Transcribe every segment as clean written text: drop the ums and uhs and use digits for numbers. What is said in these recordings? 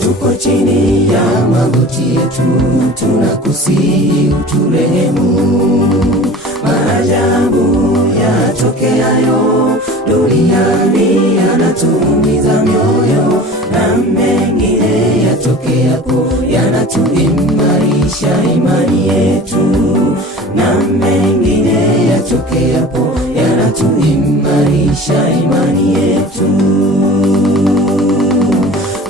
Tuko chini ya magoti yetu, tunakusihi uturehemu. Maajabu yatokeayo duniani yanatuumiza mioyo, na mengine yatokeapo yanatuimarisha imani yetu, na mengine yatokeapo yanatuimarisha imani yetu.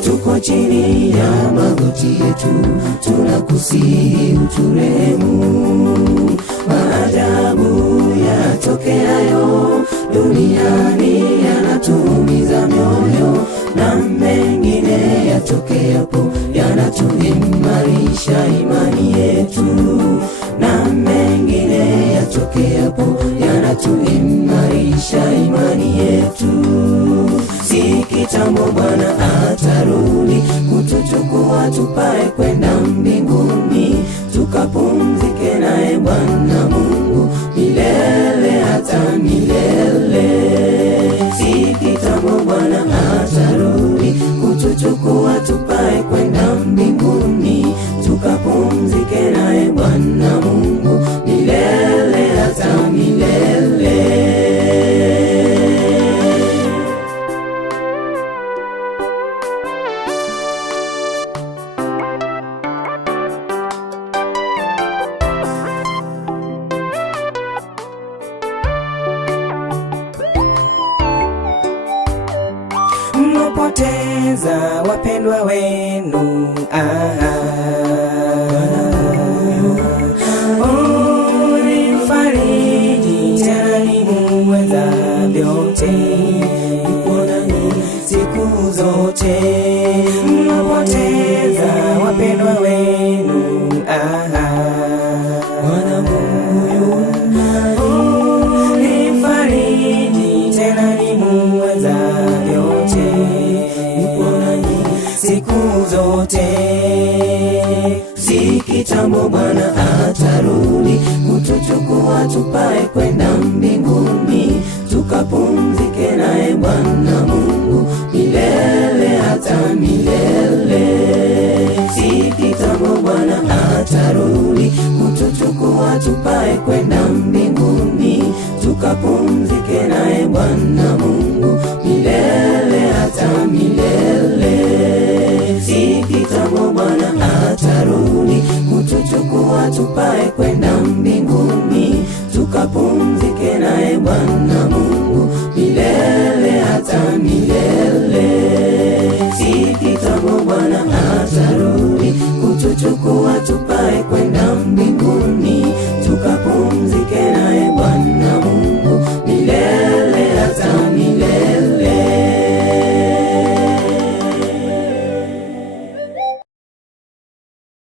Tuko chini ya magoti yetu, tunakusihi uturehemu. Maajabu yatokeayo duniani yanatuumiza mioyo, na mengine yatokeapo yanatuimarisha imani yetu, na mengine yatokeapo yanatuimarisha imani yetu. Si kitambo Bwana atarudi kutuchukua tupae kwenda mbinguni, tukapumzike naye Bwana Mungu milele hata milele. Si kitambo Bwana atarudi kutuchukua tupae kwenda mbinguni, tukapumzike naye Bwana Mungu milele hata milele. Mmepoteza wapendwa wenu, unifariji tena ni muweza vyote, kuonani siku zote. Mmepoteza wapendwa wenu, Bwana Mungu unifariji tena ni muweza vyote, kuonani siku zote. Si kitambo Bwana atarudi kutuchukua tupae kwenda mbinguni, tukapumzike naye Bwana Mungu milele hata milele. Si kitambo Bwana atarudi kutuchukua tupae kwenda mbinguni, tukapumzike naye Bwana Mungu